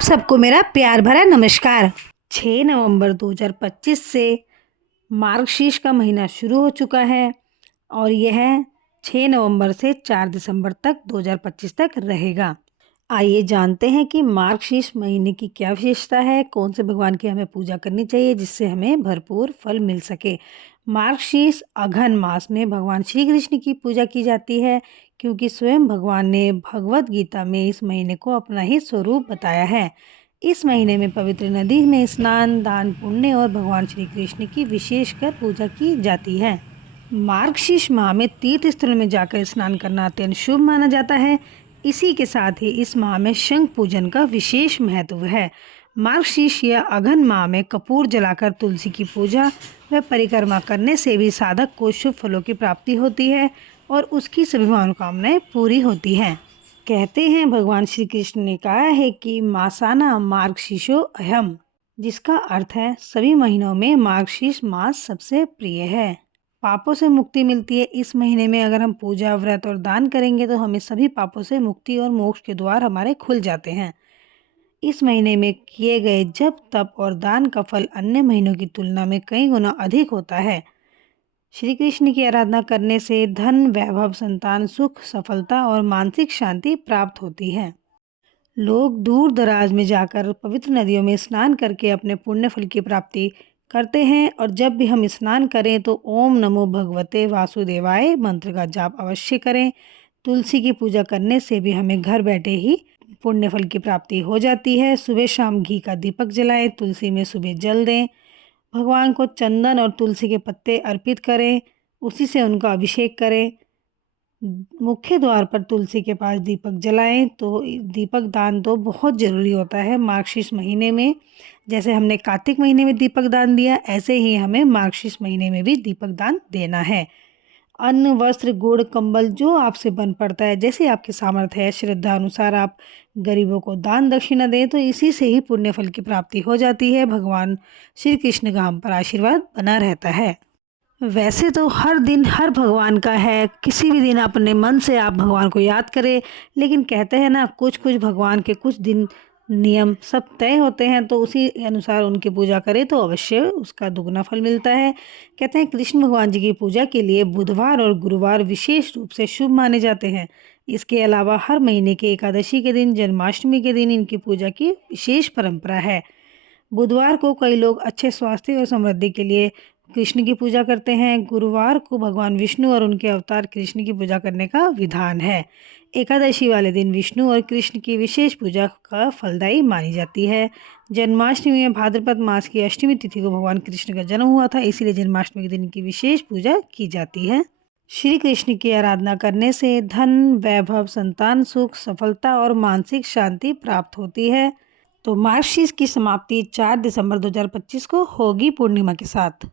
आप सबको मेरा प्यार भरा नमस्कार। 6 नवंबर 2025 से मार्गशीर्ष का महीना शुरू हो चुका है और यह 6 नवंबर से 4 दिसंबर तक 2025 तक रहेगा। आइए जानते हैं कि मार्गशीर्ष महीने की क्या विशेषता है, कौन से भगवान की हमें पूजा करनी चाहिए जिससे हमें भरपूर फल मिल सके। मार्गशीर्ष अघन मास में भगवान श्री कृष्ण की पूजा की जाती है क्योंकि स्वयं भगवान ने भगवत गीता में इस महीने को अपना ही स्वरूप बताया है। इस महीने में पवित्र नदी में स्नान, दान पुण्य और भगवान श्री कृष्ण की विशेषकर पूजा की जाती है। मार्गशीर्ष माह में तीर्थ स्थल में जाकर स्नान करना अत्यंत शुभ माना जाता है। इसी के साथ ही इस माह में शंख पूजन का विशेष महत्व है। मार्गशीर्ष या अघन माह में कपूर जलाकर तुलसी की पूजा व परिक्रमा करने से भी साधक को शुभ फलों की प्राप्ति होती है और उसकी सभी मनोकामनाएं पूरी होती हैं। कहते हैं भगवान श्री कृष्ण ने कहा है कि मासाना मार्गशीर्षो अहम, जिसका अर्थ है सभी महीनों में मार्गशीर्ष मास सबसे प्रिय है। पापों से मुक्ति मिलती है। इस महीने में अगर हम पूजा, व्रत और दान करेंगे तो हमें सभी पापों से मुक्ति और मोक्ष के द्वार हमारे खुल जाते हैं। इस महीने में किए गए जप, तप और दान का फल अन्य महीनों की तुलना में कई गुना अधिक होता है। श्री कृष्ण की आराधना करने से धन, वैभव, संतान, सुख, सफलता और मानसिक शांति प्राप्त होती है। लोग दूर दराज में जाकर पवित्र नदियों में स्नान करके अपने पुण्य फल की प्राप्ति करते हैं और जब भी हम स्नान करें तो ओम नमो भगवते वासुदेवाय मंत्र का जाप अवश्य करें। तुलसी की पूजा करने से भी हमें घर बैठे ही पुण्य फल की प्राप्ति हो जाती है। सुबह शाम घी का दीपक जलाएं, तुलसी में सुबह जल दें, भगवान को चंदन और तुलसी के पत्ते अर्पित करें, उसी से उनका अभिषेक करें। मुख्य द्वार पर तुलसी के पास दीपक जलाएं। तो दीपक दान तो बहुत ज़रूरी होता है मार्गशीर्ष महीने में। जैसे हमने कार्तिक महीने में दीपक दान दिया, ऐसे ही हमें मार्गशीर्ष महीने में भी दीपक दान देना है। अन्न, वस्त्र, गुड़, कंबल जो आपसे बन पड़ता है, जैसे आपकी सामर्थ्य है, श्रद्धा अनुसार आप गरीबों को दान दक्षिणा दें तो इसी से ही पुण्य फल की प्राप्ति हो जाती है। भगवान श्री कृष्ण का हम पर आशीर्वाद बना रहता है। वैसे तो हर दिन हर भगवान का है, किसी भी दिन अपने मन से आप भगवान को याद करें, लेकिन कहते हैं ना कुछ कुछ भगवान के कुछ दिन नियम सब तय होते हैं, तो उसी अनुसार उनकी पूजा करें तो अवश्य उसका दुगना फल मिलता है। कहते हैं कृष्ण भगवान जी की पूजा के लिए बुधवार और गुरुवार विशेष रूप से शुभ माने जाते हैं। इसके अलावा हर महीने के एकादशी के दिन, जन्माष्टमी के दिन इनकी पूजा की विशेष परंपरा है। बुधवार को कई लोग अच्छे स्वास्थ्य और समृद्धि के लिए कृष्ण की पूजा करते हैं। गुरुवार को भगवान विष्णु और उनके अवतार कृष्ण की पूजा करने का विधान है। एकादशी वाले दिन विष्णु और कृष्ण की विशेष पूजा का फलदायी मानी जाती है। जन्माष्टमी में भाद्रपद मास की अष्टमी तिथि को भगवान कृष्ण का जन्म हुआ था, इसीलिए जन्माष्टमी के दिन की विशेष पूजा की जाती है। श्री कृष्ण की आराधना करने से धन, वैभव, संतान सुख, सफलता और मानसिक शांति प्राप्त होती है। तो मार्गशीर्ष की समाप्ति 4 दिसंबर 2025 को होगी पूर्णिमा के साथ।